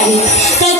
daddy.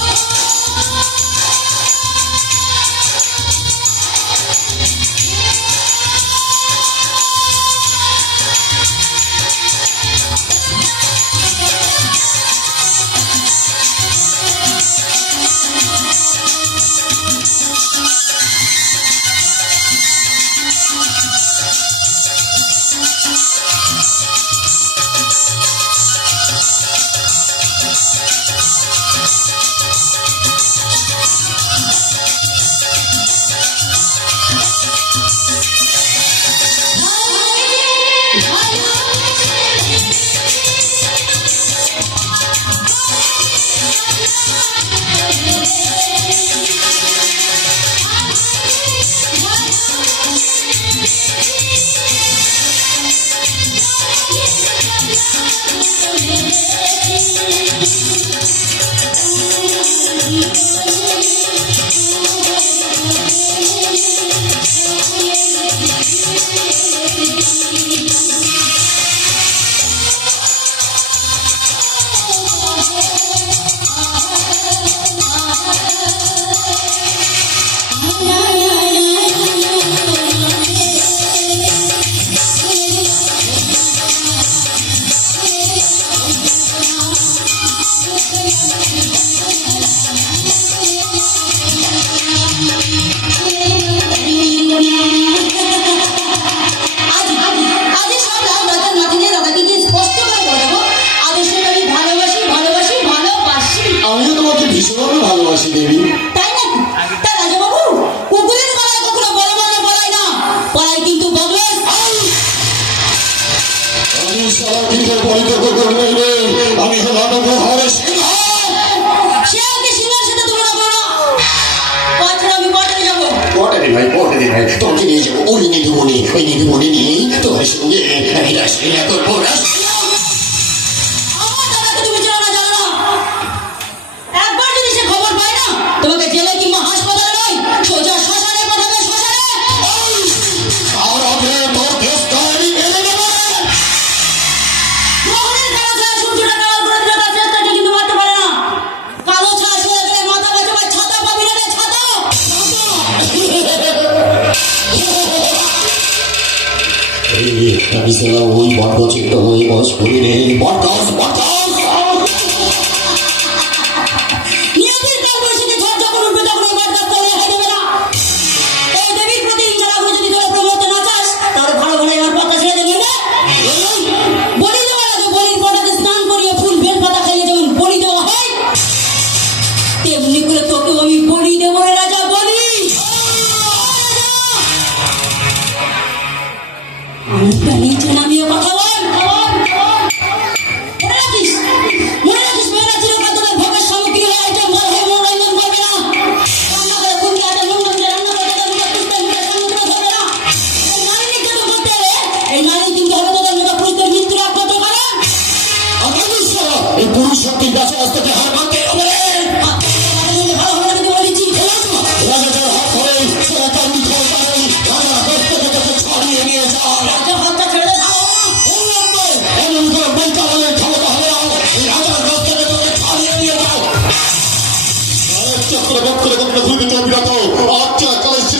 Tell me, say, oh, what was it? Oh, it was good. What was, what was?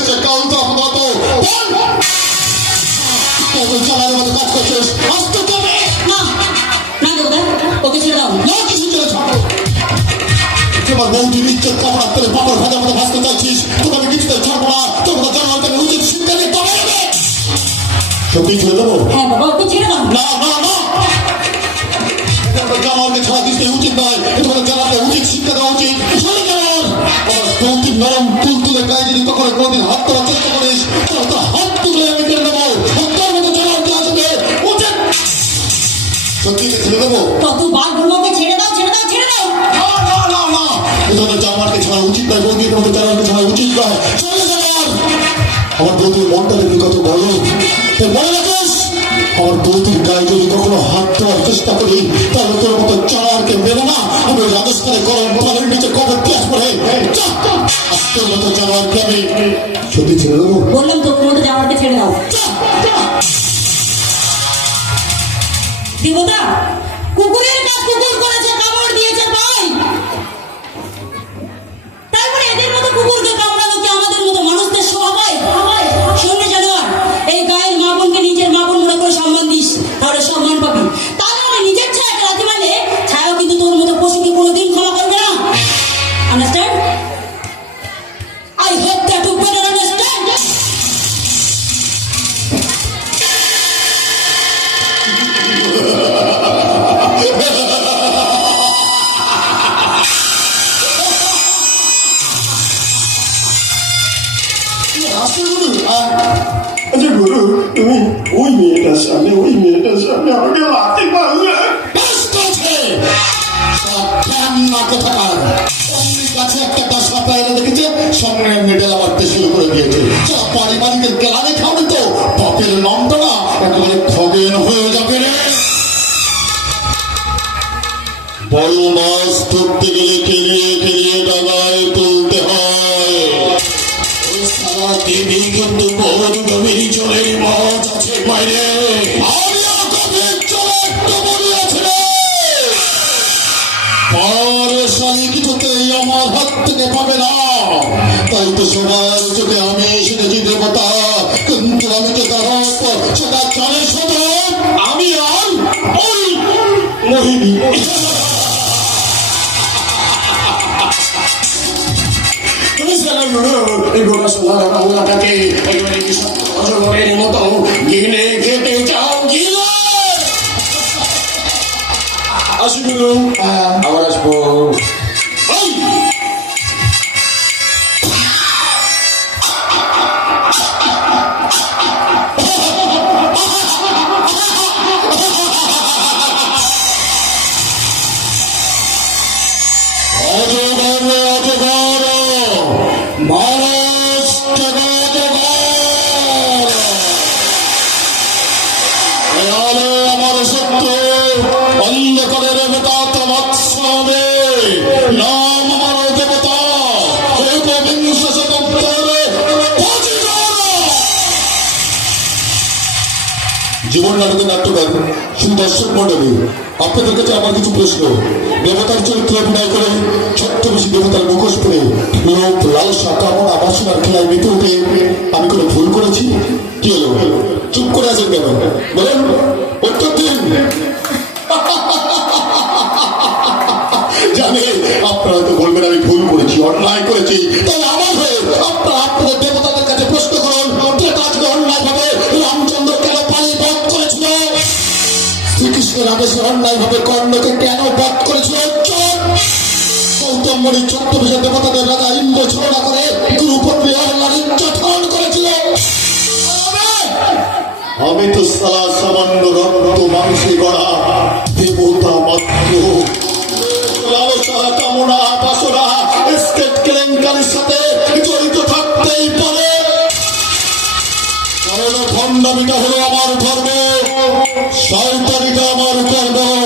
is উচিত শিক্ষা নিতে হবে। ছাড়া দিতে উচিত নয়। তোমাদের জানাতে উচিত শিক্ষা দেওয়া উচিত। নরম তুল তুলে গায়ে যদি কখনো কোনোদিন হাত তোলার চেষ্টা করিস হাত তুলে আমি কেড়ে দেবো হত্যার মতো জানোয়ারকে আসবে উচিত সত্যি ছেড়ে দেবো? কতবার বলব ওকে ছেড়ে দাও ছেড়ে দাও ছেড়ে দাও! না না না না তোমাদের জানোয়ারকে ছাড়া উচিত নয় বৌদি তোমাদের জানোয়ারকে ছাড়া উচিত নয়। চলে আমার বৌদির মনটা দেখবি কত তাই মনে রাখিস আমার বৌদির গায়ে যদি কখনো হাত দেওয়ার চেষ্টা করি তাহলে তোর মতো জানোয়ারকে মেরে না আমি রাজস্থানে গরম পালের নিচে কবর পেশ করে তোর মতো জানোয়ারকে আমি সত্যি ছেড়ে দেবো? বললাম তো মধ্যে জামাকে ছেড়ে দাও। দেবতা কুকুরের কাজ কুকুর করেছে করে দিয়েছে। পারিবারিকের গেলানে খাওনি তো, বাপের নামটা না একেবারে খগেন হয়ে যাবে রে। বড় মাছ ধরতে গেলে কেলিয়ে কেলিয়ে ডাঙায় তুলতে হয়। সারা দেবী কিন্তু গভীর জলের মাছ আছে বাইরে। আমার হাত থেকে পাবে না। তাই তো সবার সত্যের মতো গিনে খেতে চাও গিলে আসি নাম আমার দেবতা একবিংশ জীবন নাটকের নাট্যকার শুধু দর্শক মন্ডলী আপনাদের কাছে আমার কিছু প্রশ্ন। দেবতার চরিত্র অভিনয় করে ছত্রবেশী দেবতার মুখোশ পরে লোক লালসা কামনা বাসনার খেলায় মেতে উঠে আমি কোনো ভুল করেছি? কি হলো? চুপ করে আছেন কেন? বলেন উত্তর অন্যায় করেছি। তাহলে আমার হয়ে আপনারা আপনাদের দেবতাদের কাছে প্রশ্ন করুন আজকে অন্যায় ভাবে রামচন্দ্র কেন পানি বধ করেছিল? শ্রীকৃষ্ণের আদেশে অন্যায় ভাবে কর্ণকে কেন বধ করেছিল? চোর! গৌতম মণি চট্টবিশে দেবতাদের রাজা ইন্দ্র ছড়া করে গুরুপত্নী অহল্লার ইজ্জত হরণ করেছিল। আমি তো সালা সামান্য রক্ত মাংসে গড়া। হলো আমার ধর্ম শয়তানিটা আমার কর্ম।